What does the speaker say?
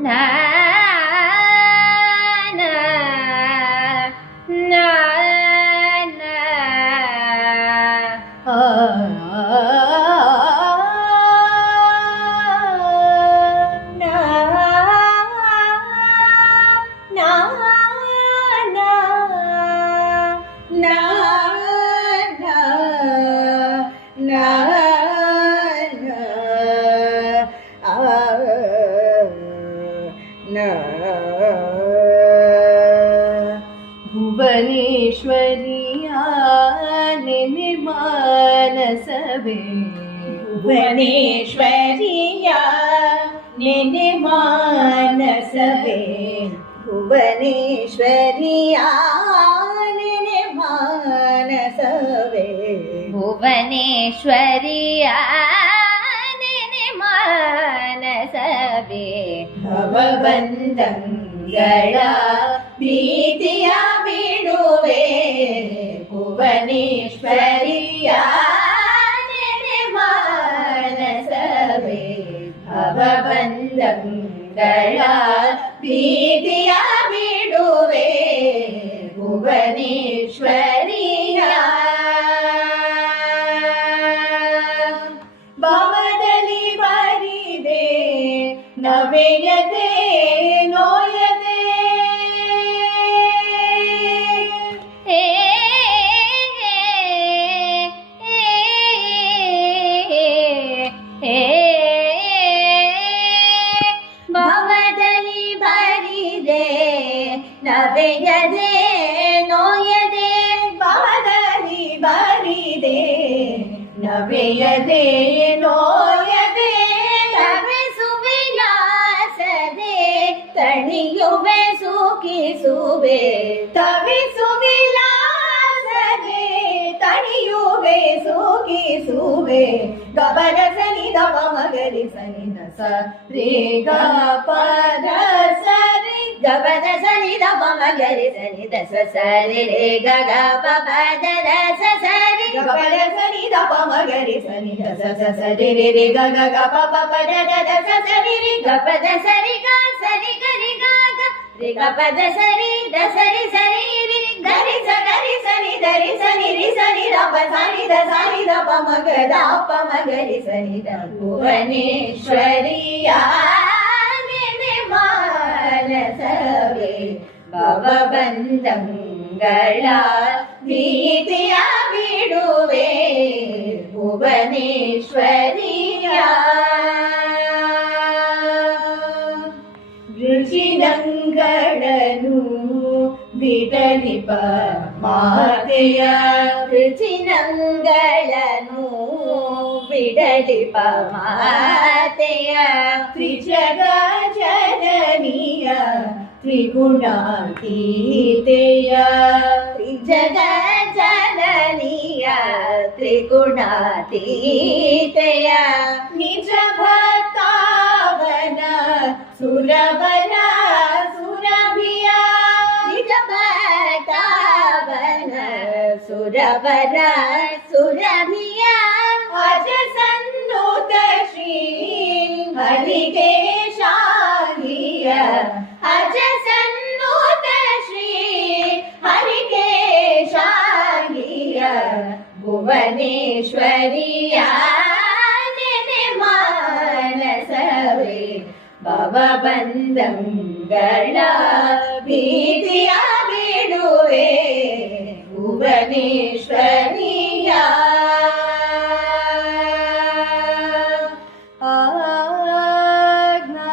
na na na na ಭುವನೇಶ್ವರಿಯ ನಿರ್ಮಾನಸವೇ ಭುವನೇಶ್ವರಿಯ ಮಾನಸವೇ ಭುವನೇಶ್ವರಿಯ ಮಾನಸವೇ ಭುವನೇಶ್ವರಿಯ ಮಾನಸವೇ ಭವಬಂಧಗಳ ಪ್ರೀತಿಯ ಬಿಡುವೆ ಭುವನೇಶ್ವರಿಯ ಮಾನಸವೇ ಭವಬಂಧಗಳ ಪ್ರೀತಿಯ ಬಿಡುವೆ ಭುವನೇಶ್ವರಿಯ ಭಾವದಲ್ಲಿ ಬರಿದೆ ನವೆಯದೆ ನೋಯದೆ ಭಾವದಲ್ಲಿ ಬರಿದೆ ನವೆಯದೆ ನೋಯದೆ ಭಾವದಲ್ಲಿ ಬರಿದೆ ನವೆಯದೆ ನೋಯದೆ ತವಿಸುವಿಲಾಸದೆ ತಣಿಯುವೆ ಸುಖಿಸುವೆ ತವಿಸುವಿಲಾಸದೆ ತಣಿಯುವೆ ಸುಖಿಸುವೆ ಗಬರ ಸನಿ ದಪ ಮಗರಿ ಸನಿ ದಸ ರೇ ಗ ಪದ ಸರಿ ಗಬರ ಸನಿ ದಪ ಮಗರಿ ಸನಿ ದಸ ಸರಿ ರೇ ಗ ಗ ಪ ಪದ ದಸ ಸರಿ ಗಬರ ಸನಿ ದಪ ಮಗರಿ ಸನಿ ದಸ ಸ ಸರಿ ರೇ ರೇ ಗ ಗ ಗ ಪ ಪ ಪದ ದಸ ಸರಿ ರೇ ಗ ಪದ ಸರಿ ಗ ಸರಿ ಗ ರಿ ಗ ಗ ರಿ ಗ ಪದ ಸರಿ ದ ಸರಿ ಸರಿ ರಿ ಗರಿ ಸ ಗರಿ ಸನಿ ದರಿ ಸನಿ ರಿ ಸನಿ ರ ಪ ಸನಿ ದ ಸನಿ ದ ಪ ಮಗ ದ ಪ ಮಗರಿ ಸನಿ ದ ಭುವನೇಶ್ವರಿಯ ಮಾನಸವೇ ಭವಬಂಧಗಳ ಪ್ರೀತಿಯ ಬಿಡುವೆ ಭುವನೇಶ್ವರಿಯ ರುಚಿನಂಗಳನು ಬಿಡಲಿಪ ಮಾತೆಯ ರುಚಿನಂಗಳನು ಬಿಡಲಿಪ ಮಾತೆಯ ತ್ರಿಜಗ ಜನನಿಯ ತ್ರಿಗುಣಾತೀತೆಯ ತ್ರಿಜಗ ಜನನಿಯ ತ್ರಿಗುಣಾತೀತೆಯ ನಿಜ ಭಕ್ತಾವನ ಸುರವನ ಸುರಭಿಯ ನಿಜ ಭಕ್ತಾವನ ಸುರವರ ಸುರಭಿಯ ಅಜ ಸನ್ನುತ ಶ್ರೀ ಹರಿಕೇಶಾಗಿಯ ಅಜ ಸನ್ನುತ ಶ್ರೀ ಹರಿಕೇಶಾಗಿಯ ಭುವನೇಶ್ವರಿಯ ಮಾನಸವೇ ಭವಬಂಧಗಳ ಭೀತಿಯ ಬಿಡುವೆ ಭುವನೇಶ್ವರಿಯ ಆಜ್ಞಾ